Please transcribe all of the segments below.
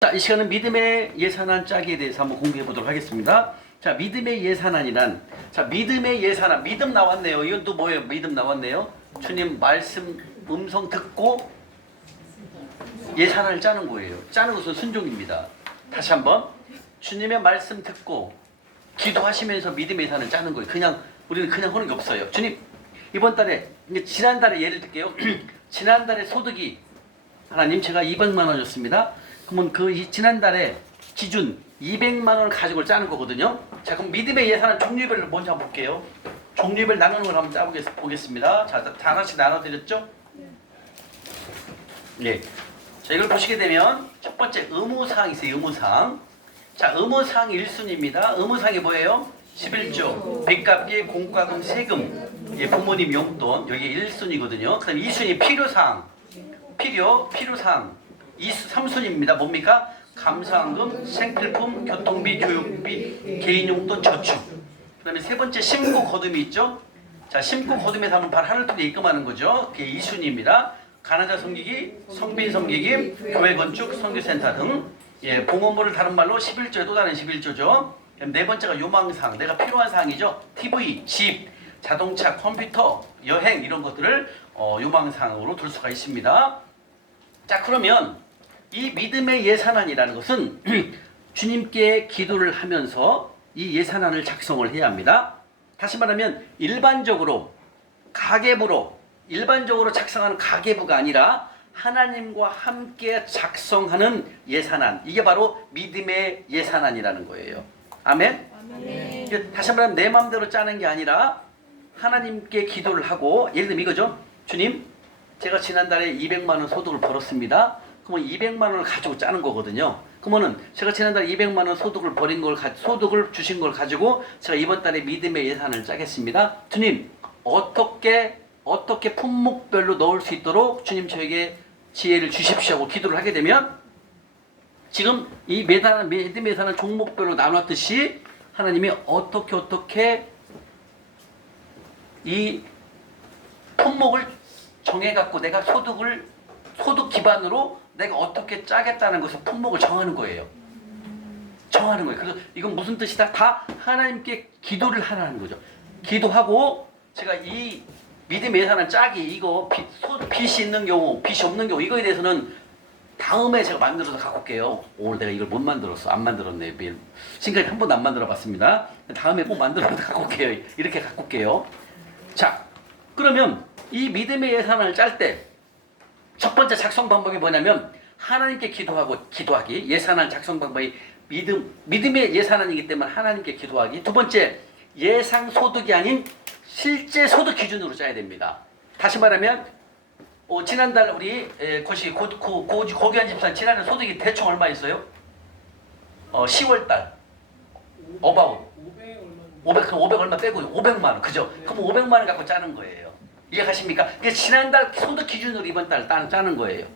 자, 이 시간은 믿음의 예산안 짜기에 대해서 한번 공부해 보도록 하겠습니다. 자, 믿음의 예산안이란, 자, 믿음의 예산안, 믿음 나왔네요. 이건 또 뭐예요? 믿음 나왔네요. 주님 말씀 음성 듣고 예산안을 짜는 거예요. 짜는 것은 순종입니다. 다시 한번, 주님의 말씀 듣고 기도하시면서 믿음의 예산을 짜는 거예요. 그냥 우리는 그냥 하는 게 없어요. 주님, 이번 달에, 지난달에 예를 들게요. 지난달에 소득이 하나님 제가 200만 원 줬습니다. 그러면 지난달에 기준 200만 원을 가지고 짜는 거거든요. 자, 그럼 믿음의 예산은 종류별로 먼저 한번 볼게요. 종류별 나누는 걸 한번 짜보겠습니다. 자, 다 하나씩 나눠드렸죠? 예. 자, 이걸 보시게 되면 첫 번째 의무사항이 있어요. 의무사항. 자, 의무사항 1순위입니다. 의무사항이 뭐예요? 11조, 빚값기, 공과금, 세금, 예, 부모님 용돈, 여기 1순위거든요. 그 다음 2순위 필요사항, 필요사항. 3순위입니다. 뭡니까? 감사원금, 생필품, 교통비, 교육비, 개인용돈, 저축. 그 다음에 세 번째 심고 거둠이 있죠. 자, 심고 거둠에서 하면 바로 하늘 통해 입금하는 거죠. 그게 2순위입니다. 가난자 섬기기, 성빈 섬기기, 교회 건축, 선교센터 등. 예, 봉헌물을 다른 말로 11조에 또 다른 11조죠. 네 번째가 요망사항, 내가 필요한 사항이죠. TV, 집, 자동차, 컴퓨터, 여행 이런 것들을 요망사항으로 둘 수가 있습니다. 자, 그러면 이 믿음의 예산안이라는 것은 주님께 기도를 하면서 이 예산안을 작성을 해야 합니다. 다시 말하면 일반적으로 작성하는 가계부가 아니라 하나님과 함께 작성하는 예산안, 이게 바로 믿음의 예산안이라는 거예요. 아멘? 아멘. 다시 말하면 내 마음대로 짜는 게 아니라 하나님께 기도를 하고, 예를 들면 이거죠. 주님, 제가 지난달에 200만 원 소득을 벌었습니다. 그러면 200만 원을 가지고 짜는 거거든요. 그러면은 제가 지난달에 200만 원 소득을 소득을 주신 걸 가지고 제가 이번 달에 믿음의 예산을 짜겠습니다. 주님, 어떻게 품목별로 넣을 수 있도록 주님 저에게 지혜를 주십시오 하고 기도를 하게 되면, 지금 이 믿음의 예산은 종목별로 나눴듯이 하나님이 어떻게 이 품목을 정해갖고 내가 소득 기반으로 내가 어떻게 짜겠다는 것을 품목을 정하는 거예요. 그래서 이건 무슨 뜻이다? 다 하나님께 기도를 하라는 거죠. 기도하고 제가 이 믿음의 예산을 짜기, 이거 빚이 있는 경우, 빚이 없는 경우, 이거에 대해서는 다음에 제가 만들어서 갖고 올게요. 오늘 내가 이걸 못 만들었어. 안 만들었네. 지금까지 한 번도 안 만들어 봤습니다. 다음에 꼭 만들어서 갖고 올게요. 이렇게 갖고 올게요. 자, 그러면 이 믿음의 예산을 짤 때 첫 번째 작성 방법이 뭐냐면 하나님께 기도하기. 예산안 작성 방법이 믿음의 예산안이기 때문에 하나님께 기도하기. 두 번째, 예상 소득이 아닌 실제 소득 기준으로 짜야 됩니다. 다시 말하면 지난달 우리 고기한 집사님 지난달 소득이 대충 얼마 있어요? 10월달 어바웃 500 얼마 빼고 500만 원, 그죠? 그럼 500만 원 갖고 짜는 거예요. 이해가십니까? 이게 지난달 소득 기준으로 이번 달 짜는 거예요.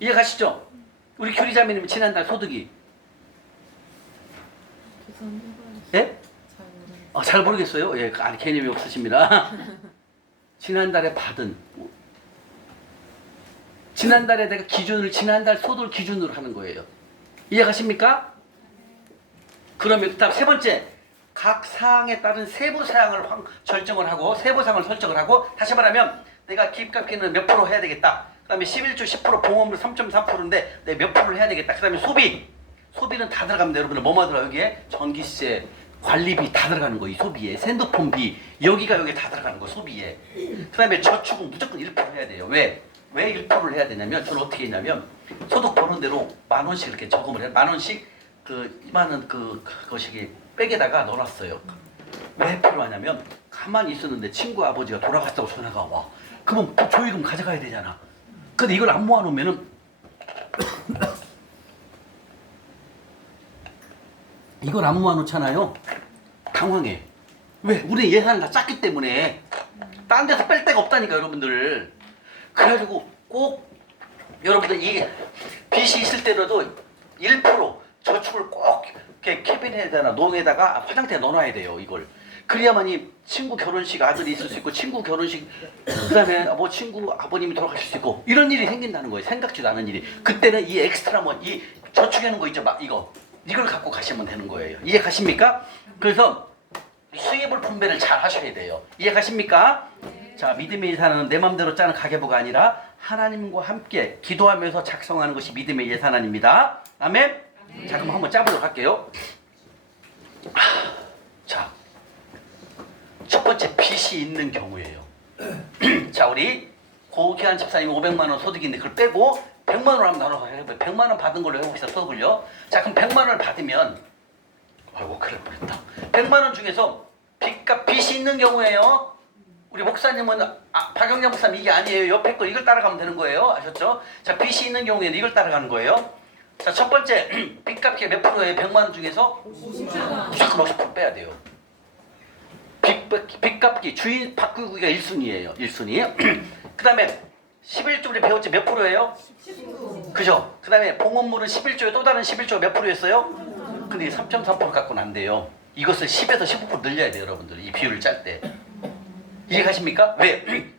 이해가시죠? 우리 규리자매님 지난달 소득이 예? 잘 모르겠어요. 예, 아니 개념이 없으십니다. 지난달에 지난달에 내가 지난달 소득을 기준으로 하는 거예요. 이해가십니까? 그러면 그다음 세 번째, 각 사항에 따른 세부 사항을 설정을 하고, 다시 말하면 내가 기입값기는 몇 프로 해야 되겠다. 그 다음에 11조 10% 봉헌물 3.3%인데 내가 몇 프로를 해야 되겠다. 그 다음에 소비는 다 들어갑니다. 여러분들 뭐만 들어요? 여기에 전기세, 관리비 다 들어가는 거, 이 소비에. 핸드폰비, 여기에 다 들어가는 거, 소비에. 그 다음에 저축은 무조건 1% 해야 돼요. 왜 1%를 해야 되냐면, 저는 어떻게 했냐면 소득 버는 대로 10,000원씩 이렇게 저금을 해요. 10,000원씩 이만한 그것이 백에다가 넣어놨어요. 왜 필요하냐면 가만히 있었는데 친구 아버지가 돌아갔다고 전화가 와. 그러면 조의금 가져가야 되잖아. 근데 이걸 안 모아놓으면은 이걸 안 모아놓잖아요. 당황해. 왜? 우리 예산을 다 짰기 때문에. 딴 데서 뺄 데가 없다니까, 여러분들. 그래가지고 꼭 여러분들 이 빚이 있을 때라도 1% 저축을 꼭 이렇게 캐비넷에다가 농에다가 화장대에 넣어놔야 돼요. 이걸. 그래야만이 친구 결혼식 아들이 있을 수 있고, 친구 결혼식 그다음에 뭐 친구 아버님이 돌아가실 수 있고, 이런 일이 생긴다는 거예요. 생각지도 않은 일이. 그때는 이 엑스트라 이 저축해놓은 거 있죠? 막 이걸 갖고 가시면 되는 거예요. 이해 가십니까? 그래서 수입을 분배를 잘 하셔야 돼요. 이해 가십니까? 자, 믿음의 예산은 내 맘대로 짜는 가계부가 아니라 하나님과 함께 기도하면서 작성하는 것이 믿음의 예산안입니다. 아멘? 자, 그럼 한번 짜보도록 할게요. 자, 첫 번째 빚이 있는 경우예요. 자, 우리 고기한 집사님이 500만 원 소득인데 그걸 빼고 100만 원 한번 나눠서 해봐요. 100만 원 받은 걸로 해봅시다. 소득을요. 자, 그럼 100만 원을 받으면 아이고 그럴 뻔했다. 100만 원 중에서 빚이 있는 경우에요. 우리 목사님은 박영장 목사님 이게 아니에요. 옆에 거 이걸 따라가면 되는 거예요. 아셨죠? 자, 빚이 있는 경우에는 이걸 따라가는 거예요. 자, 첫 번째 빚값이 몇 프로예요? 100만 원 중에서 50%. 무조건 50% 빼야 돼요. 빚값기 주인 바꾸기가 1순위예요. 1순위. 그 다음에 11조 우리 배웠지 몇 프로예요? 19%. 그죠? 그 다음에 봉헌물은 11조에 또 다른 11조가 몇 프로였어요? 근데 3.3% 갖고는 안 돼요. 이것을 10에서 15% 늘려야 돼요. 여러분들 이 비율을 짤 때. 이해가십니까? 왜?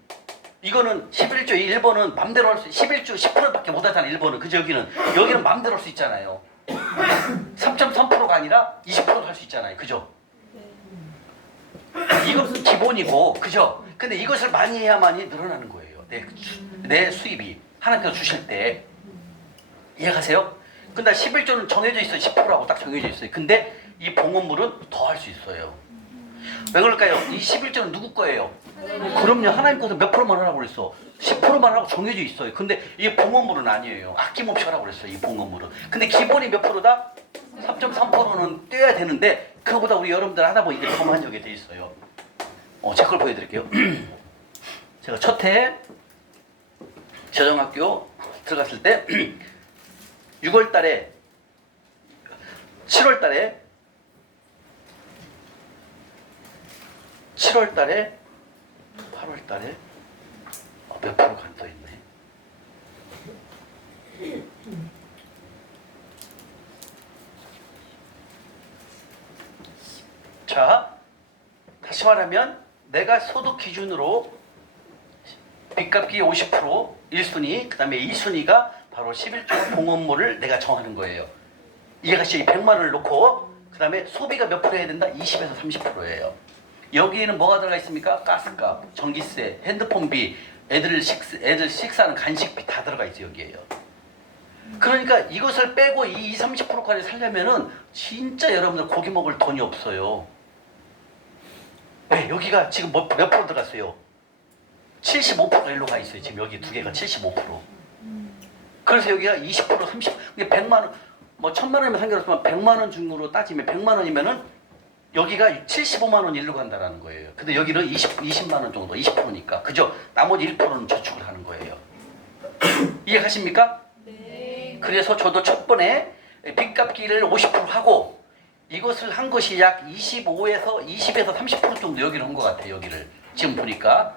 이거는 11조 1번은 맘대로 할 수 11조 10%밖에 못 하잖아요. 1번은. 그죠? 여기는 맘대로 할 수 있잖아요. 3.3%가 아니라 20%도 할 수 있잖아요. 그죠? 이것은 기본이고, 그죠? 근데 이것을 많이 해야만이 늘어나는 거예요. 내 수입이 하나님께서 주실 때. 이해가세요? 근데 11조는 정해져 있어요. 10%라고 딱 정해져 있어요. 근데 이 봉헌물은 더 할 수 있어요. 왜 그럴까요? 이 11조는 누구 거예요? 그럼요. 하나님 거서 몇 프로만 하라고 그랬어. 10%만 하라고 정해져 있어요. 근데 이게 봉헌물은 아니에요. 아낌없이 하라고 그랬어요. 이 봉헌물은. 근데 기본이 몇 프로다? 3.3%는 떼야 되는데 그거보다 우리 여러분들 하다 보니 이게 더 많이 하게 돼 있어요. 제 걸 보여드릴게요. 제가 첫 해 저정학교 들어갔을 때 6월 달에 7월 달에 8월 달에 몇 프로가 안 떠있네. 자, 다시 말하면 내가 소득 기준으로 빚갚기 50% 1순위, 그 다음에 2순위가 바로 11조 봉헌물을 내가 정하는 거예요. 이해가시죠? 100만 원을 놓고 그 다음에 소비가 몇 프로 해야 된다? 20에서 30%예요. 여기에는 뭐가 들어가 있습니까? 가스값, 전기세, 핸드폰비, 애들 식사하는 간식비 다 들어가 있어요. 여기에요. 그러니까 이것을 빼고 이 30%까지 살려면은 진짜 여러분들 고기 먹을 돈이 없어요. 네, 여기가 지금 몇 프로 들어갔어요? 75%가 일로 가 있어요. 지금 여기 두 개가 75%. 그래서 여기가 20%, 30%. 100만 원, 뭐 1000만 원이면 상관없지만 100만 원 중으로 따지면 100만 원이면은 여기가 75만 원 일로 간다라는 거예요. 근데 여기는 20만 원 정도, 20%니까. 그죠? 나머지 1%는 저축을 하는 거예요. 이해가십니까? 네. 그래서 저도 첫 번에 빚갚기를 50% 하고 이것을 한 것이 약 20에서 30% 정도 여기를 한 것 같아요. 여기를. 지금 보니까.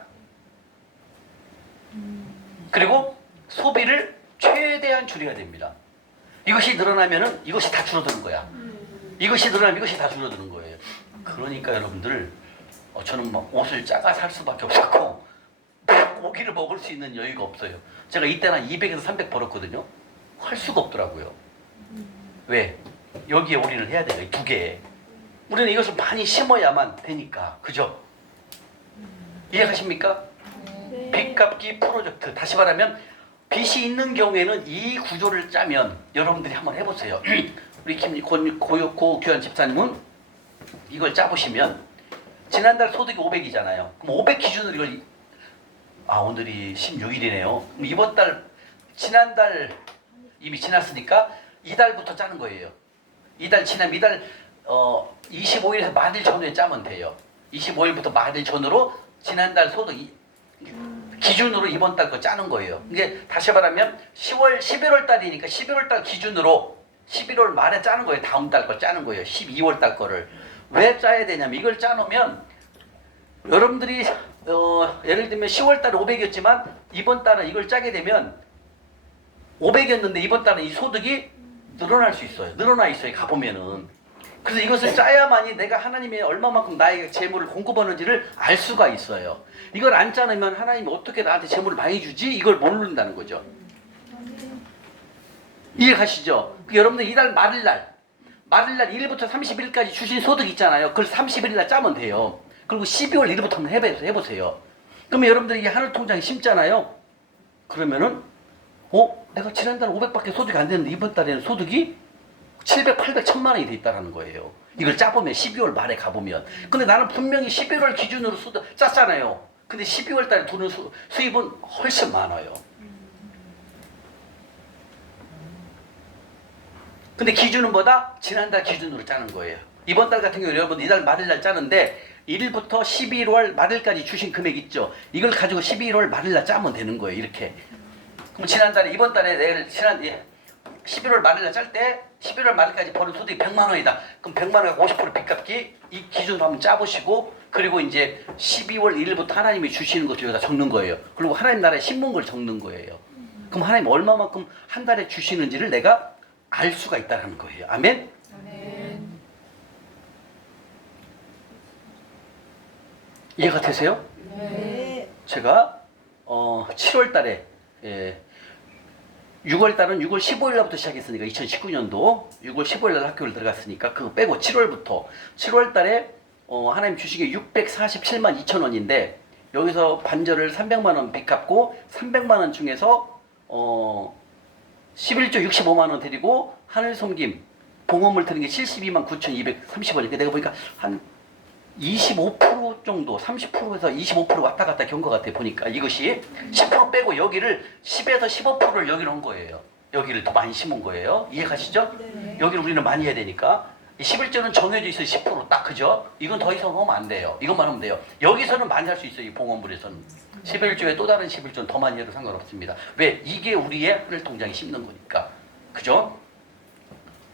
그리고 소비를 최대한 줄여야 됩니다. 이것이 늘어나면은 이것이 다 줄어드는 거야. 이것이 늘어나면 이것이 다 줄어드는 거예요. 그러니까 여러분들 저는 막 옷을 작아 살 수밖에 없었고 고기를 먹을 수 있는 여유가 없어요. 제가 이때는 한 200에서 300 벌었거든요. 할 수가 없더라고요. 왜? 여기에 올인을 해야 돼요. 이 두 개에. 우리는 이것을 많이 심어야만 되니까. 그죠? 이해가십니까? 네. 빚갚기 프로젝트. 다시 말하면 빚이 있는 경우에는 이 구조를 짜면 여러분들이 한번 해보세요. 우리 고교한 집사님은 이걸 짜보시면 지난달 소득이 500이잖아요. 그럼 500 기준으로 이걸 오늘이 16일이네요. 그럼 이번 달 지난달 이미 지났으니까 이달부터 짜는 거예요. 이달 지나면 이달 25일에서 말일 전후에 짜면 돼요. 25일부터 말일 전후로 지난달 소득 기준으로 이번 달 거 짜는 거예요. 이게 다시 말하면 11월 달이니까 11월 달 기준으로 11월 말에 짜는 거예요. 다음 달 거 짜는 거예요. 12월 달 거를. 왜 짜야 되냐면 이걸 짜놓으면 여러분들이 예를 들면 10월 달에 500이었지만 이번 달은 이걸 짜게 되면 500이었는데 이번 달은 이 소득이 늘어날 수 있어요. 늘어나 있어요. 가보면은. 그래서 이것을 짜야만이 내가 하나님이 얼마만큼 나에게 재물을 공급하는지를 알 수가 있어요. 이걸 안 짜놓으면 하나님이 어떻게 나한테 재물을 많이 주지? 이걸 모른다는 거죠. 이해 가시죠? 여러분들 이달 말일날 1일부터 30일까지 주신 소득 있잖아요. 그걸 31일날 짜면 돼요. 그리고 12월 1일부터 한번 해보세요. 그러면 여러분들이 하늘 통장에 심잖아요. 그러면은 내가 지난달 500밖에 소득이 안 됐는데 이번 달에는 소득이 700, 800, 1000만 원이 돼 있다는 거예요. 이걸 짜보면 12월 말에 가보면. 근데 나는 분명히 11월 기준으로 짰잖아요. 근데 12월 달에 도는 수입은 훨씬 많아요. 근데 기준은 뭐다? 지난달 기준으로 짜는 거예요. 이번 달 같은 경우 여러분 이달 말일날 짜는데 1일부터 11월 말일까지 주신 금액 있죠? 이걸 가지고 11월 말일날 짜면 되는 거예요. 이렇게. 그럼 지난달에 이번 달에 내일 11월 말일날 짤 때 11월 말일까지 버는 소득이 100만 원이다. 그럼 100만 원과 50% 빚갚기 이 기준으로 한번 짜보시고 그리고 이제 12월 1일부터 하나님이 주시는 것을 여기다 적는 거예요. 그리고 하나님 나라에 심은 걸 적는 거예요. 그럼 하나님 얼마만큼 한 달에 주시는지를 내가 알 수가 있다는 거예요. 아멘? 아멘. 이해가 되세요? 네. 제가 7월 달에 6월 달은 6월 15일 날부터 시작했으니까 2019년도 6월 15일 날 학교를 들어갔으니까 그거 빼고 7월 달에 하나님 주신 게 647만 2천 원인데 여기서 반절을 300만 원 빚 갚고 300만 원 중에서 11조 65만 원 드리고 하늘 섬김 봉헌물 드린 게 72만 9,230원이니까 내가 보니까 한 25% 정도 30%에서 25% 왔다 갔다 경 것 같아 보니까 이것이 10% 빼고 여기를 10에서 15%를 여기로 한 거예요. 여기를 더 많이 심은 거예요. 이해가시죠? 네. 여기를 우리는 많이 해야 되니까 11조는 정해져 있어요. 10%딱 그죠? 이건 더 이상 하면 안 돼요. 이것만 하면 돼요. 여기서는 많이 할 수 있어요. 이 봉헌물에서는 11조에 또 다른 11조는 더 많이 해도 상관없습니다. 왜? 이게 우리의 하늘 통장에 심는 거니까. 그죠?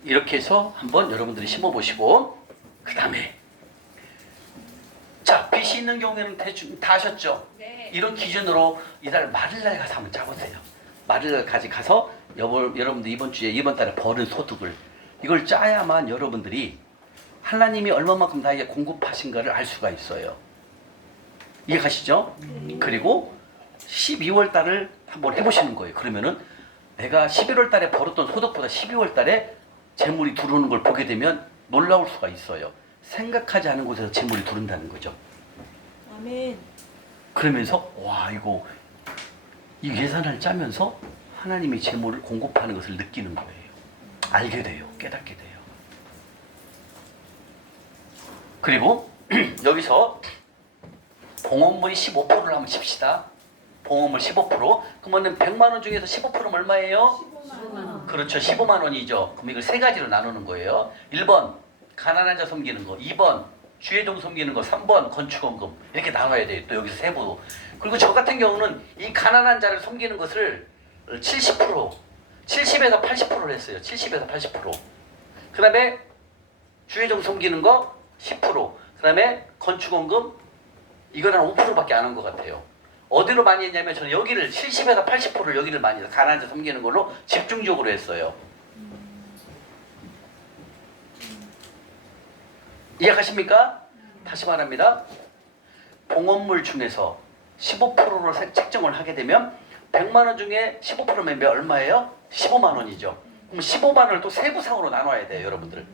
이렇게 해서 한번 여러분들이 심어보시고 그 다음에 자, 빚이 있는 경우에는 대충 다 하셨죠? 네. 이런 기준으로 이달 말일날 가서 한번 짜보세요. 말일날까지 가서 여러분들 이번 달에 버는 소득을 이걸 짜야만 여러분들이 하나님이 얼마만큼 나에게 공급하신가를 알 수가 있어요. 이해가시죠? 그리고 12월 달을 한번 해보시는 거예요. 그러면은 내가 11월 달에 벌었던 소득보다 12월 달에 재물이 들어오는 걸 보게 되면 놀라울 수가 있어요. 생각하지 않은 곳에서 재물이 들어온다는 거죠. 아멘. 그러면서 와 이 예산을 짜면서 하나님이 재물을 공급하는 것을 느끼는 거예요. 알게 돼요. 깨닫게 돼요. 그리고 여기서 봉헌물이 15%를 한번 칩시다. 봉헌물 15%. 그러면 100만 원 중에서 15%는 얼마예요? 15만 원. 그렇죠. 15만 원이죠. 그럼 이걸 세 가지로 나누는 거예요. 1번 가난한 자 섬기는 거, 2번 주의 종 섬기는 거, 3번 건축원금 이렇게 나눠야 돼요. 또 여기서 세부. 그리고 저 같은 경우는 이 가난한 자를 섬기는 것을 70%, 70에서 80%를 했어요. 70에서 80%. 그 다음에 주의 종 섬기는 거 10%. 그 다음에 건축원금 이건 한 5%밖에 안 한 것 같아요. 어디로 많이 했냐면 저는 여기를 70에서 80%를 여기를 많이 해서 가난한 자 섬기는 걸로 집중적으로 했어요. 이해가십니까? 다시 말합니다. 봉헌물 중에서 15%로 책정을 하게 되면 100만 원 중에 15%면 얼마예요? 15만 원이죠. 그럼 15만 원을 또 세부상으로 나눠야 돼요, 여러분들.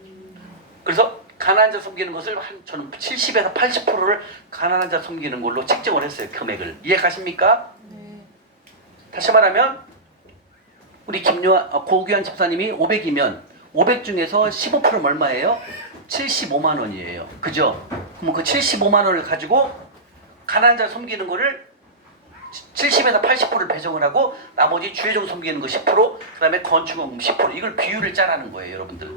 그래서 가난한 자 섬기는 것을 저는 70에서 80%를 가난한 자 섬기는 걸로 책정을 했어요, 금액을. 이해가십니까? 네. 다시 말하면 우리 고규환 집사님이 500이면 500 중에서 15%면 얼마예요? 75만 원이에요. 그죠? 그럼 그 75만 원을 가지고 가난한 자 섬기는 거를 70에서 80%를 배정을 하고 나머지 주의 종 섬기는 거 10%, 그 다음에 건축원금 10% 이걸 비율을 짜라는 거예요, 여러분들.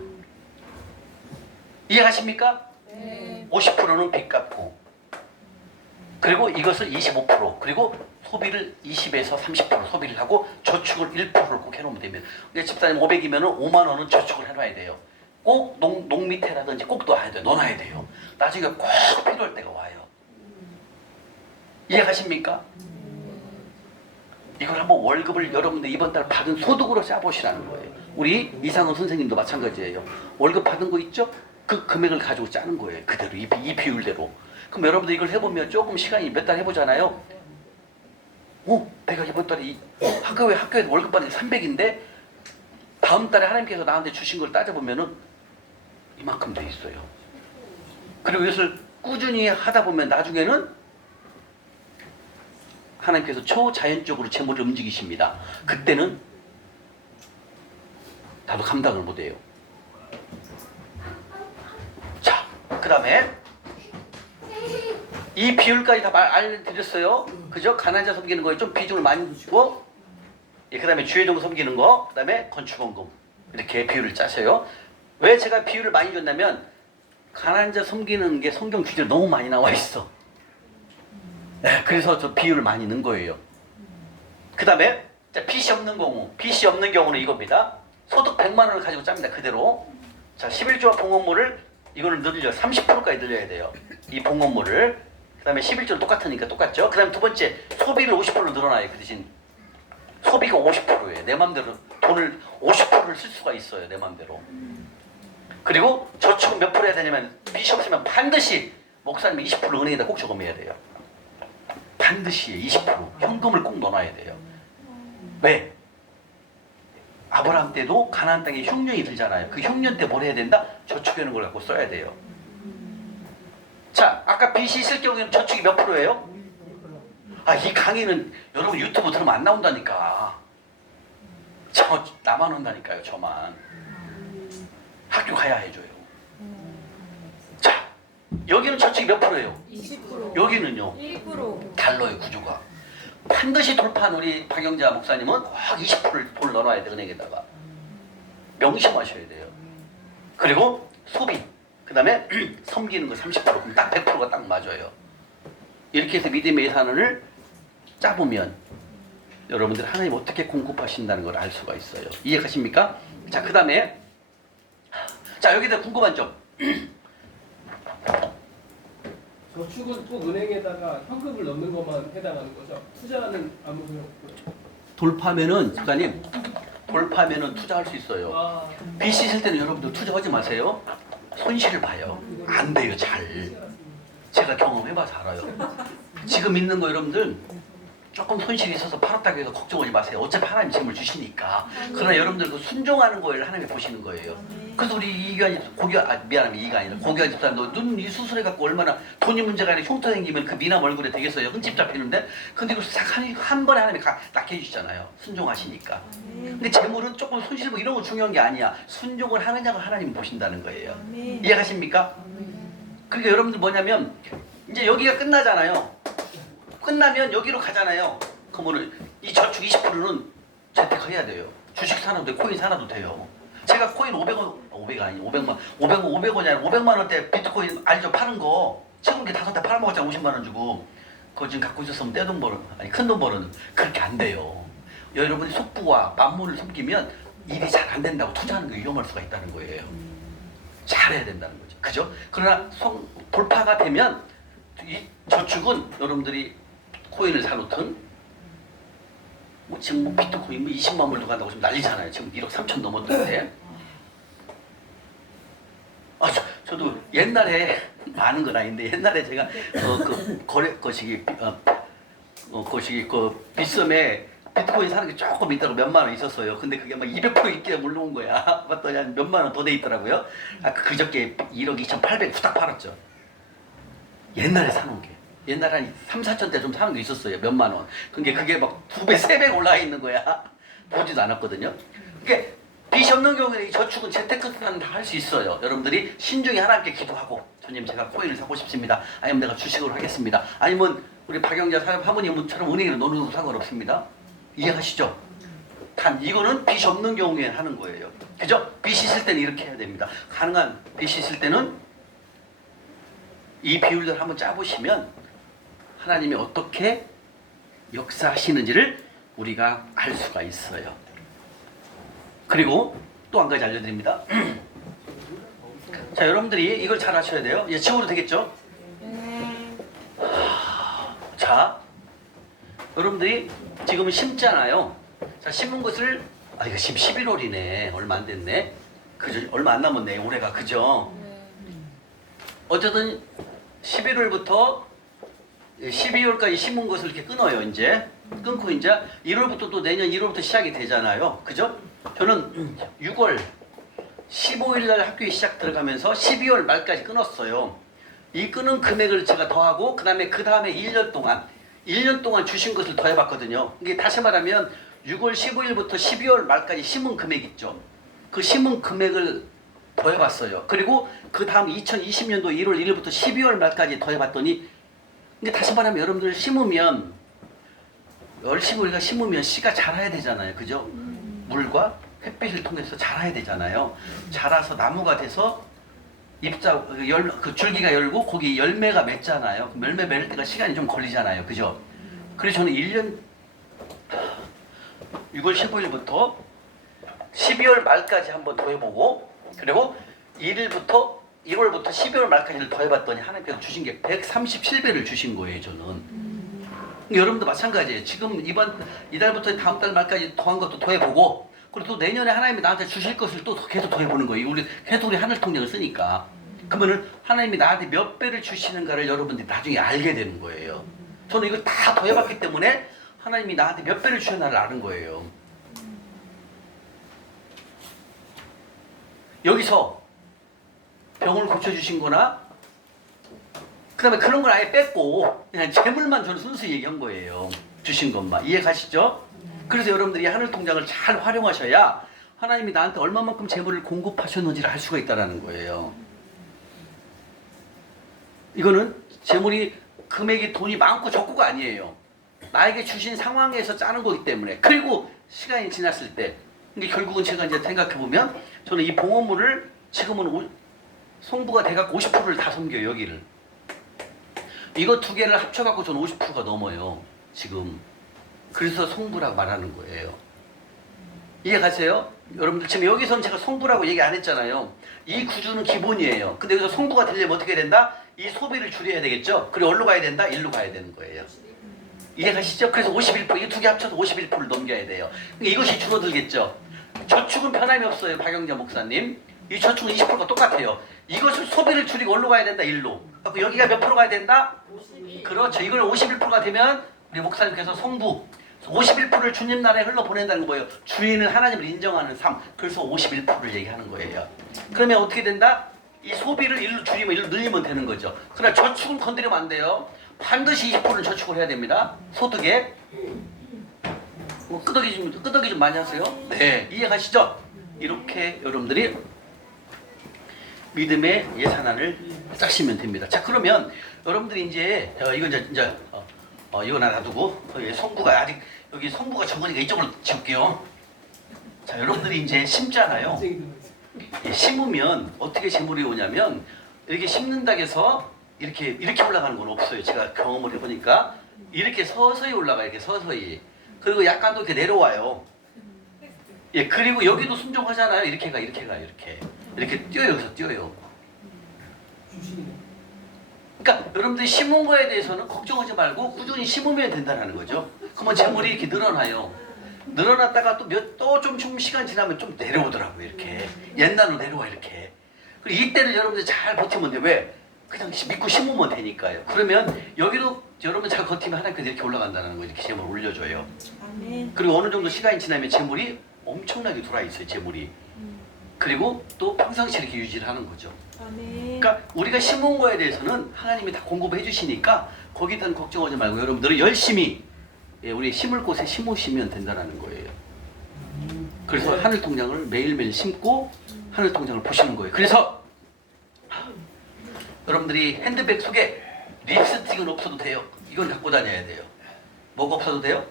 이해하십니까? 네. 50%는 빚 갚고 그리고 이것을 25% 그리고 소비를 20에서 30% 소비를 하고 저축을 1%를 꼭 해놓으면 되면 집사님 500이면 5만 원은 저축을 해놔야 돼요. 꼭 농 밑에라든지 꼭 놔야 돼요. 넣어놔야 돼요. 나중에 꼭 필요할 때가 와요. 이해가십니까? 이걸 한번 월급을 여러분들 이번 달 받은 소득으로 짜보시라는 거예요. 우리 이상원 선생님도 마찬가지예요. 월급 받은 거 있죠? 그 금액을 가지고 짜는 거예요. 그대로 이 비율대로. 그럼 여러분들 이걸 해보면 조금 시간이 몇 달 해보잖아요. 내가 이번 달에 학교에 월급 받는 게 300인데 다음 달에 하나님께서 나한테 주신 걸 따져보면은 이만큼 돼 있어요. 그리고 이것을 꾸준히 하다 보면 나중에는 하나님께서 초자연적으로 재물을 움직이십니다. 그때는 나도 감당을 못해요. 자, 그 다음에 이 비율까지 다 알려드렸어요. 그죠? 가난자 섬기는 거에 좀 비중을 많이 주고, 예, 그 다음에 주회종 섬기는 거, 그 다음에 건축원금, 이렇게 비율을 짜셔요. 왜 제가 비율을 많이 줬냐면 가난자 섬기는 게 성경 규제로 너무 많이 나와 있어. 네, 그래서 저 비율을 많이 넣은 거예요. 그 다음에 빚이 없는 경우, 빚이 없는 경우는 이겁니다. 소득 100만 원을 가지고 짭니다. 그대로. 자, 11조와 봉헌물을 이거를 늘려 30%까지 늘려야 돼요. 이 봉헌물을. 그 다음에 11조는 똑같으니까 똑같죠. 그 다음에 두 번째, 소비를 50%로 늘어나요. 그 대신 소비가 50%예요. 내 맘대로 돈을 50%를 쓸 수가 있어요. 내 맘대로. 그리고 저축은 몇 프로 해야 되냐면 빚이 없으면 반드시 목사님이 20% 은행에다 꼭 저금해야 돼요. 반드시 20% 현금을 꼭 넣어놔야 돼요. 왜? 아브라함 때도 가나안 땅에 흉년이 들잖아요. 그 흉년 때 뭘 해야 된다? 저축하는 걸 갖고 써야 돼요. 자, 아까 빚이 있을 경우에는 저축이 몇 프로예요? 아, 이 강의는 여러분 유튜브 들으면 안 나온다니까. 저 나만 온다니까요. 저만. 학교 가야 해줘요. 자, 여기는 저축이 몇 프로예요? 20%. 여기는요? 1%. 달라요, 구조가. 반드시 돌파한 우리 박영자 목사님은 꼭 20%를 돈을 넣어놔야 돼, 은행에다가. 명심하셔야 돼요. 그리고 소비, 그 다음에 섬기는 거 30%, 그럼 딱 100%가 딱 맞아요. 이렇게 해서 믿음의 예산을 짜보면 여러분들 하나님 어떻게 공급하신다는 걸 알 수가 있어요. 이해가십니까? 자, 그 다음에 자, 여기다 궁금한 점. 저축은 꼭 은행에다가 현금을 넣는 것만 해당하는 거죠? 투자는 아무 소용 없고요. 돌파면은 집사님, 돌파면은 투자할 수 있어요. 아, 빚이 있을 때는 여러분들 투자하지 마세요. 손실을 봐요. 안 돼요, 잘. 제가 경험해봐서 알아요. 지금 있는 거 여러분들 조금 손실이 있어서 팔았다고 해서 걱정하지 마세요. 어차피 하나님 재물 주시니까. 그러나 여러분들 그 순종하는 거를 하나님이 보시는 거예요. 그래서 우리 이기환 미안합니다. 이가 아니라 고기환 집사님, 너 눈 이 수술해갖고 얼마나 돈이 문제가 아니라 흉터 생기면 그 미남 얼굴에 되겠어요. 흠집 잡히는데. 근데 이거 한 번에 하나님이 낫게 해주시잖아요. 순종하시니까. 근데 재물은 조금 손실 뭐 이런 거 중요한 게 아니야. 순종을 하느냐가 하나님 보신다는 거예요. 이해가십니까? 그러니까 여러분들 뭐냐면 이제 여기가 끝나잖아요. 끝나면 여기로 가잖아요. 그러면 이 저축 20%는 재테크해야 돼요. 주식 사놔도 돼, 코인 사놔도 돼요. 제가 코인 500원, 500원 아니 500만, 500원이 아니라 500만 원대 비트코인 알죠? 파는 거. 지금 게 5대 팔아먹었잖아. 50만 원 주고. 그거 지금 갖고 있었으면 떼돈 버는, 아니 큰 돈 버는. 그렇게 안 돼요. 여러분이 속부와 만물을 섬기면 일이 잘 안 된다고 투자하는 게 위험할 수가 있다는 거예요. 잘해야 된다는 거죠. 그죠? 그러나 돌파가 되면 이 저축은 여러분들이 코인을 사놓든 뭐 지금 뭐 비트코인 뭐 20만 불도 간다고 지금 난리잖아요. 지금 1억 3천 넘었던데. 아, 저도 옛날에 아는 건 아닌데 옛날에 제가 그 거래 거시기 거시기 그 빗썸에 비트코인 사는 게 조금 있다고 몇만 원 있었어요. 근데 그게 막 200% 있게 물러온 거야. 봤더니 한 몇만 원 더 돼 있더라고요. 아, 그저께 1억 2,800 후딱 팔았죠. 옛날에 사놓은 게. 옛날에 한 3, 4천 대 좀 사는 게 있었어요. 몇만 원. 그게 막 2배, 3배 올라가 있는 거야. 보지도 않았거든요. 그러니까 빚이 없는 경우에는 이 저축은 재테크는 다 할 수 있어요. 여러분들이 신중히 하나님께 기도하고 주님 제가 코인을 사고 싶습니다. 아니면 내가 주식으로 하겠습니다. 아니면 우리 박영자 사모님처럼 은행으로 넣어도 상관없습니다. 이해하시죠? 단 이거는 빚이 없는 경우에 하는 거예요. 그죠? 빚이 있을 때는 이렇게 해야 됩니다. 가능한 빚이 있을 때는 이 비율들 한번 짜보시면 하나님이 어떻게 역사하시는지를 우리가 알 수가 있어요. 그리고 또 한 가지 알려드립니다. 자, 여러분들이 이걸 잘 하셔야 돼요. 이제 지워도 되겠죠? 자, 여러분들이 지금 심잖아요. 자, 심은 것을 이거 지금 11월이네. 얼마 안 됐네. 그죠? 얼마 안 남았네. 올해가. 그죠? 어쨌든 11월부터 12월까지 심은 것을 이렇게 끊어요. 이제 끊고 이제 1월부터 또 내년 1월부터 시작이 되잖아요. 그죠? 저는 6월 15일 날 학교에 시작 들어가면서 12월 말까지 끊었어요. 이 끊은 금액을 제가 더하고 그 다음에 1년 동안 주신 것을 더해봤거든요. 이게 다시 말하면 6월 15일부터 12월 말까지 심은 금액 있죠. 그 심은 금액을 더해봤어요. 그리고 그 다음 2020년도 1월 1일부터 12월 말까지 더해봤더니 이게 다시 말하면 여러분들 심으면 열심히 우리가 심으면 씨가 자라야 되잖아요. 그죠? 물과 햇빛을 통해서 자라야 되잖아요. 자라서 나무가 돼서 그 줄기가 열고 거기 열매가 맺잖아요. 열매 맺을 때가 시간이 좀 걸리잖아요. 그죠? 그래서 저는 1년 6월 15일부터 12월 말까지 한번 더해보고 그리고 1월부터 12월 말까지를 더해봤더니 하나님께서 주신 게 137배를 주신 거예요. 저는. 여러분도 마찬가지예요. 지금 이달부터 다음 달 말까지 더한 것도 더해보고 그리고 또 내년에 하나님이 나한테 주실 것을 또 계속 더해보는 거예요. 계속 우리 하늘 통장을 쓰니까. 그러면은 하나님이 나한테 몇 배를 주시는가를 여러분들이 나중에 알게 되는 거예요. 저는 이걸 다 더해봤기 때문에 하나님이 나한테 몇 배를 주셨나를 아는 거예요. 여기서 병을 고쳐주신 거나 그 다음에 그런 걸 아예 뺐고 그냥 재물만 저는 순수히 얘기한 거예요. 주신 것만. 이해 가시죠? 그래서 여러분들이 하늘 통장을 잘 활용하셔야 하나님이 나한테 얼마만큼 재물을 공급하셨는지를 알 수가 있다는 거예요. 이거는 재물이 금액이 돈이 많고 적고가 아니에요. 나에게 주신 상황에서 짜는 거기 때문에. 그리고 시간이 지났을 때 근데 결국은 제가 이제 생각해보면 저는 이 봉헌물을 지금은 송부가 돼갖고 50%를 다 섬겨요. 여기를. 이거 두 개를 합쳐갖고 저는 50%가 넘어요. 지금. 그래서 송부라고 말하는 거예요. 이해 가세요? 여러분들 지금 여기서는 제가 송부라고 얘기 안 했잖아요. 이 구조는 기본이에요. 근데 여기서 송부가 되려면 어떻게 된다? 이 소비를 줄여야 되겠죠? 그리고 어디로 가야 된다? 일로 가야 되는 거예요. 이해 가시죠? 그래서 51%, 이 두 개 합쳐서 51%를 넘겨야 돼요. 이것이 줄어들겠죠? 저축은 변함이 없어요. 박영자 목사님. 이 저축은 20%가 똑같아요. 이것을 소비를 줄이고 어디로 가야 된다? 일로. 여기가 몇 프로 가야 된다? 51. 그렇죠. 이걸 51%가 되면 우리 목사님께서 송부 51%를 주님 나라에 흘러보낸다는 거예요. 주인을 하나님을 인정하는 삶. 그래서 51%를 얘기하는 거예요. 그러면 어떻게 된다? 이 소비를 일로 줄이면 일로 늘리면 되는 거죠. 그러나 저축은 건드리면 안 돼요. 반드시 20%는 저축을 해야 됩니다. 소득에. 끄덕이 좀 많이 하세요. 네, 이해 가시죠? 이렇게 여러분들이 믿음의 예산안을 짜시면 됩니다. 자, 그러면 여러분들이 이제 이건 이제 이건 하나 놔두고 송부가 아직 여기 송부가 적으니까 이쪽으로 지울게요. 자, 여러분들이 이제 심잖아요. 심으면 어떻게 재물이 오냐면 이렇게 심는다고 해서 이렇게 올라가는 건 없어요. 제가 경험을 해보니까 이렇게 서서히 올라가요. 이렇게 서서히. 그리고 약간 또 이렇게 내려와요. 예, 그리고 여기도 순종하잖아요. 이렇게 뛰어요. 여기서 뛰어요. 그러니까 여러분들이 심은 거에 대해서는 걱정하지 말고 꾸준히 심으면 된다는 거죠. 그러면 재물이 이렇게 늘어나요. 늘어났다가 또 좀 시간 지나면 좀 내려오더라고요. 이렇게 옛날로 내려와 이렇게. 그리고 이때를 여러분들이 잘 버티면 돼. 왜? 그냥 믿고 심으면 되니까요. 그러면 여기도 여러분 잘 버티면 하나님께서 이렇게 올라간다는 거 이렇게 재물 올려줘요. 아멘. 그리고 어느 정도 시간이 지나면 재물이 엄청나게 돌아 있어요. 재물이. 그리고 또 평상시 이렇게 유지를 하는 거죠. 아멘. 그러니까 우리가 심은 거에 대해서는 하나님이 다 공급해 주시니까 거기에 대한 걱정하지 말고 여러분들은 열심히 우리 심을 곳에 심으시면 된다는 거예요. 그래서 하늘 통장을 매일매일 심고 하늘 통장을 보시는 거예요. 그래서 여러분들이 핸드백 속에 립스틱은 없어도 돼요. 이건 갖고 다녀야 돼요. 뭐가 없어도 돼요?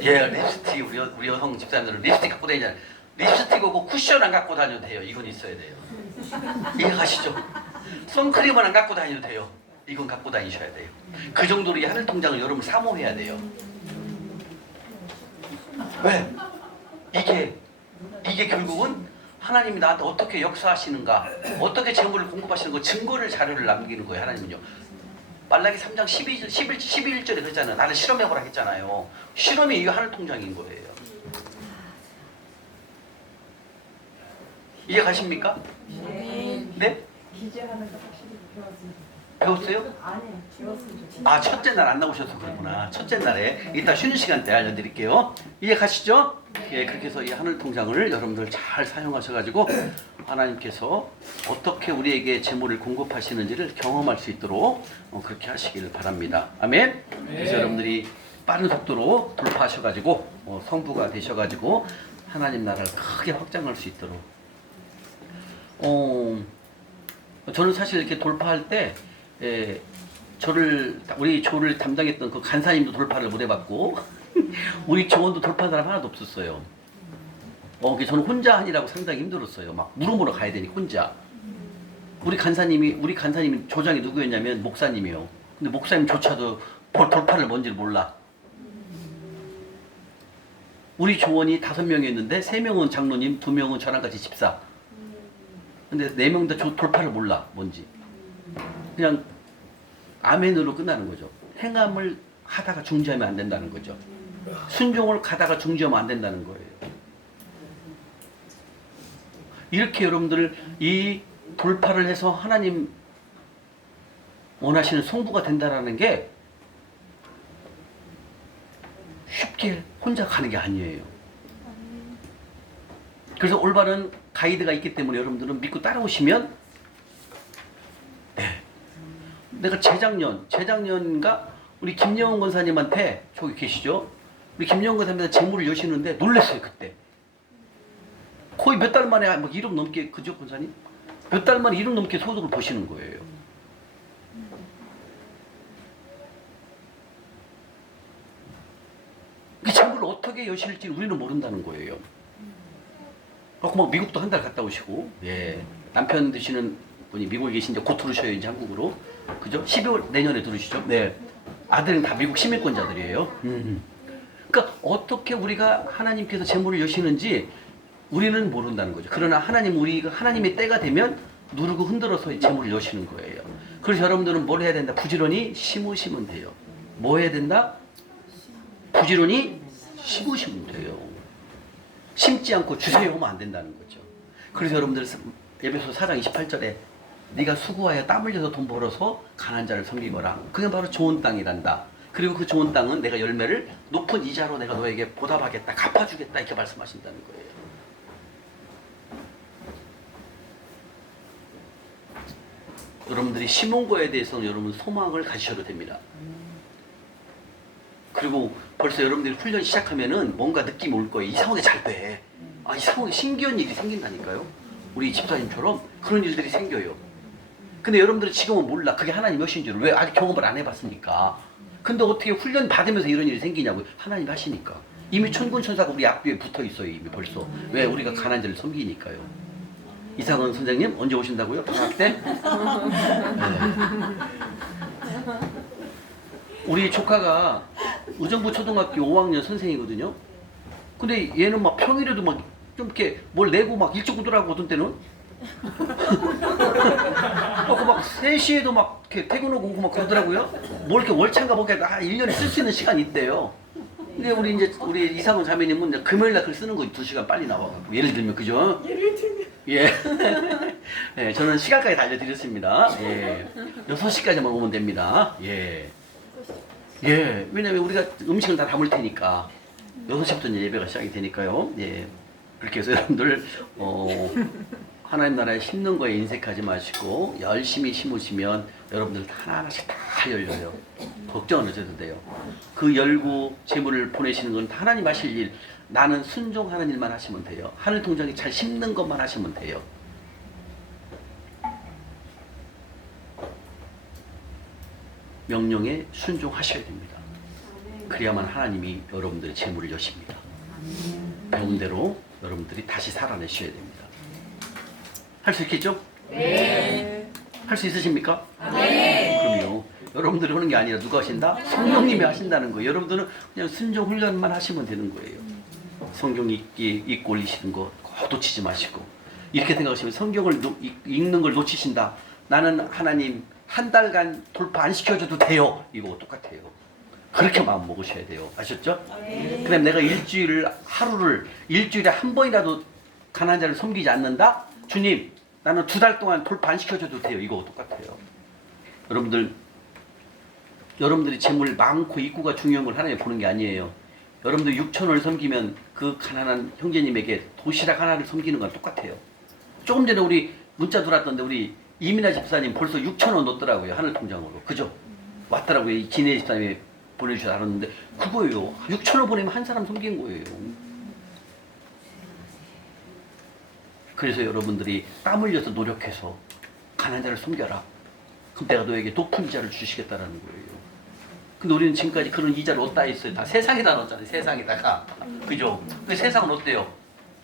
예, 립스틱. 우리 여성 집사님들은 립스틱 갖고 다니잖아요. 립스틱하고 쿠션 안 갖고 다녀도 돼요. 이건 있어야 돼요. 이해가시죠? 선크림은 안 갖고 다녀도 돼요. 이건 갖고 다니셔야 돼요. 그 정도로 이 하늘 통장을 여러분 사모해야 돼요. 왜? 이게 결국은 하나님이 나한테 어떻게 역사하시는가, 어떻게 재물을 공급하시는 거 증거를 자료를 남기는 거예요. 하나님은요. 말라기 3장 11절에 그랬잖아요. 나를 실험해보라 했잖아요. 실험이 이 하늘 통장인 거예요. 이해 가십니까? 아멘. 네? 기재하는 거 확실히 필요하지. 배웠어요? 아니요. 지웠어요. 아, 첫째 날 안 나오셔서 그렇구나. 첫째 날에 이따 쉬는 시간 때 알려드릴게요. 이해 가시죠? 예, 그렇게 해서 이 하늘 통장을 여러분들 잘 사용하셔가지고 하나님께서 어떻게 우리에게 재물을 공급하시는지를 경험할 수 있도록 그렇게 하시기를 바랍니다. 아멘. 그래서 여러분들이 빠른 속도로 돌파하셔가지고 성부가 되셔가지고 하나님 나라를 크게 확장할 수 있도록. 저는 사실 이렇게 돌파할 때 우리 조를 담당했던 그 간사님도 돌파를 못 해봤고 우리 조원도 돌파한 사람 하나도 없었어요. 저는 혼자 하니라고 상당히 힘들었어요. 막 물어보러 가야 되니 혼자. 우리 간사님이 조장이 누구였냐면 목사님이요. 근데 목사님조차도 돌파를 뭔지를 몰라. 우리 조원이 5명이었는데 3명은 장로님, 2명은 저랑 같이 집사. 근데 4명 다 돌파를 몰라 뭔지. 그냥 아멘으로 끝나는 거죠. 행함을 하다가 중지하면 안 된다는 거죠. 순종을 가다가 중지하면 안 된다는 거예요. 이렇게 여러분들 이 돌파를 해서 하나님 원하시는 성부가 된다라는 게 쉽게 혼자 가는 게 아니에요. 그래서 올바른 가이드가 있기 때문에 여러분들은 믿고 따라오시면 내가 재작년인가 우리 김영원 권사님한테 저기 계시죠? 우리 김영원 권사님한테 재물을 여시는데 놀랐어요 그때. 거의 몇 달 만에 막 1억 넘게 그죠 권사님? 몇 달 만에 1억 넘게 소득을 보시는 거예요. 그 재물을 어떻게 여실지 우리는 모른다는 거예요. 그래서 막 미국도 한 달 갔다 오시고, 예. 남편 되시는 분이 미국에 계신데 곧 들으셔요 이제 한국으로. 그죠? 12월 내년에 들으시죠? 네. 아들은 다 미국 시민권자들이에요. 그러니까 어떻게 우리가 하나님께서 재물을 여시는지 우리는 모른다는 거죠. 그러나 우리가 하나님의 때가 되면 누르고 흔들어서 재물을 여시는 거예요. 그래서 여러분들은 뭘 해야 된다? 부지런히 심으시면 돼요. 뭐 해야 된다? 부지런히 심으시면 돼요. 심지 않고 주세요 하면 안 된다는 거죠. 그래서 여러분들 에베소 4장 28절에 네가 수고하여 땀 흘려서 돈 벌어서 가난한 자를 섬기거라. 그게 바로 좋은 땅이란다. 그리고 그 좋은 땅은 내가 열매를 높은 이자로 내가 너에게 보답하겠다. 갚아주겠다. 이렇게 말씀하신다는 거예요. 여러분들이 심은 거에 대해서는 여러분 소망을 가지셔도 됩니다. 그리고 벌써 여러분들이 훈련 시작하면은 뭔가 느낌이 올 거예요. 이상하게 잘 돼. 이상하게 신기한 일이 생긴다니까요. 우리 집사님처럼 그런 일들이 생겨요. 근데 여러분들은 지금은 몰라. 그게 하나님 몇인 줄을. 왜? 아직 경험을 안 해봤으니까. 근데 어떻게 훈련 받으면서 이런 일이 생기냐고요. 하나님 하시니까. 이미 천군천사가 우리 앞뒤에 붙어 있어요. 이미 벌써. 왜? 우리가 가난한 자를 섬기니까요. 이상은 선생님 언제 오신다고요? 방학 때? 네. 우리 조카가 의정부 초등학교 5학년 선생이거든요. 근데 얘는 막 평일에도 막 좀 이렇게 뭘 내고 막 일찍 오더라고 어떤 때는. 막 3시에도 막 이렇게 퇴근하고 오고 막 그러더라고요. 뭘 이렇게 월차인가 보니까 1년에 쓸 수 있는 시간이 있대요. 근데 우리 이상훈 자매님은 이제 금요일날 글 쓰는 거 2시간 빨리 나와가지고 예를 들면 그죠? 예. 예, 저는 시간까지 다 알려드렸습니다. 예. 6시까지만 오면 됩니다. 예. 예. 왜냐면 우리가 음식을 다 담을 테니까 6시부터 예배가 시작이 되니까요. 예. 그렇게 해서 여러분들 하나님 나라에 심는 거에 인색하지 마시고 열심히 심으시면 여러분들 하나하나씩 다 열려요. 걱정 안 하셔도 돼요. 그 열고 재물을 보내시는 건 하나님 하실 일, 나는 순종하는 일만 하시면 돼요. 하늘 통장에 잘 심는 것만 하시면 돼요. 명령에 순종하셔야 됩니다. 그래야만 하나님이 여러분들의 재물을 여십니다. 배운 대로 여러분들이 다시 살아내셔야 됩니다. 할 수 있겠죠? 네. 할 수 있으십니까? 네. 그럼요. 여러분들이 하는 게 아니라 누가 하신다? 성령님이 하신다는 거예요. 여러분들은 그냥 순종 훈련만 하시면 되는 거예요. 성경 읽고 올리시는 거 놓치지 마시고 이렇게 생각하시면 성경을 읽는 걸 놓치신다. 나는 하나님 한 달간 돌파 안 시켜줘도 돼요. 이거 똑같아요. 그렇게 마음 먹으셔야 돼요. 아셨죠? 네. 그럼 내가 일주일에 한 번이라도 가난한 자를 섬기지 않는다? 주님, 나는 2달 동안 돌파 안 시켜줘도 돼요. 이거 똑같아요. 여러분들이 재물 많고 입구가 중요한 걸 하나님 보는 게 아니에요. 여러분들 6천원을 섬기면 그 가난한 형제님에게 도시락 하나를 섬기는 건 똑같아요. 조금 전에 우리 문자 들어왔던데 우리 이민아 집사님 벌써 6천원 넣었더라고요. 하늘 통장으로. 그죠? 왔더라고요. 이 진해 집사님이 보내주셔서 알았는데 그거예요. 6천원 보내면 한 사람 섬긴 거예요. 그래서 여러분들이 땀 흘려서 노력해서 가난한 자를 섬겨라. 그럼 내가 너에게 높은 이자를 주시겠다라는 거예요. 근데 우리는 지금까지 그런 이자를 어디다 했어요? 다 세상에다 넣었잖아요. 세상에다가. 그죠? 그 세상은 어때요?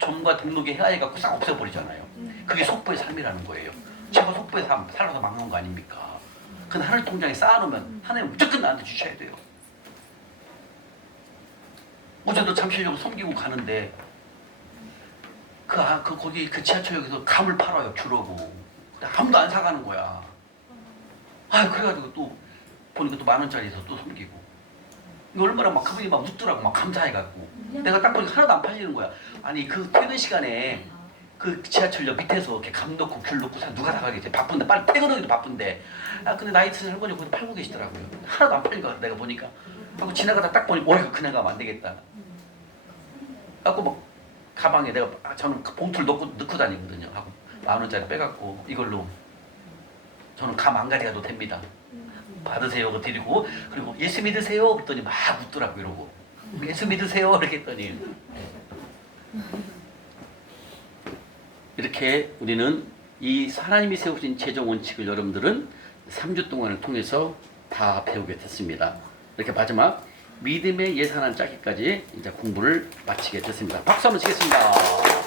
점과 등록의 해야해갖고 싹 없애버리잖아요. 그게 속보의 삶이라는 거예요. 제가 속보의 삶 살아서 막는 거 아닙니까? 근데 하늘 통장에 쌓아놓으면 하나님 무조건 나한테 주셔야 돼요. 어제도 잠실역 섬기고 가는데 거기 그 지하철역에서 감을 팔아요. 주려고. 근데 아무도 안 사가는 거야. 그래가지고 또 보니까 또 10,000원짜리에서 또 섬기고. 이거 얼마나 막 그분이 막 웃더라고. 막 감사해갖고. 내가 딱 보니까 하나도 안 팔리는 거야. 아니 그 퇴근 시간에 그 지하철역 밑에서 이렇게 감 넣고 귤 넣고 누가 사가겠지. 바쁜데 빨리 퇴근하기도 바쁜데. 근데 나이 드신 할머니 거기 팔고 계시더라고요. 하나도 안 팔린 거야. 내가 보니까. 하고 지나가다 딱 보니까 이거 그냥 가면 안 되겠다. 하고 막 가방에 내가 저는 그 봉투를 넣고 다니거든요. 하고 10,000원짜리 빼갖고 이걸로 저는 감 안 가져가도 됩니다. 받으세요. 그 드리고 그리고 예수 믿으세요. 그랬더니 막 웃더라고 이러고 예수 믿으세요. 이렇게 했더니 이렇게 우리는 이 하나님이 세우신 재정 원칙을 여러분들은 3주 동안을 통해서 다 배우게 됐습니다. 이렇게 마지막 믿음의 예산안 짜기까지 이제 공부를 마치게 됐습니다. 박수 한번 치겠습니다.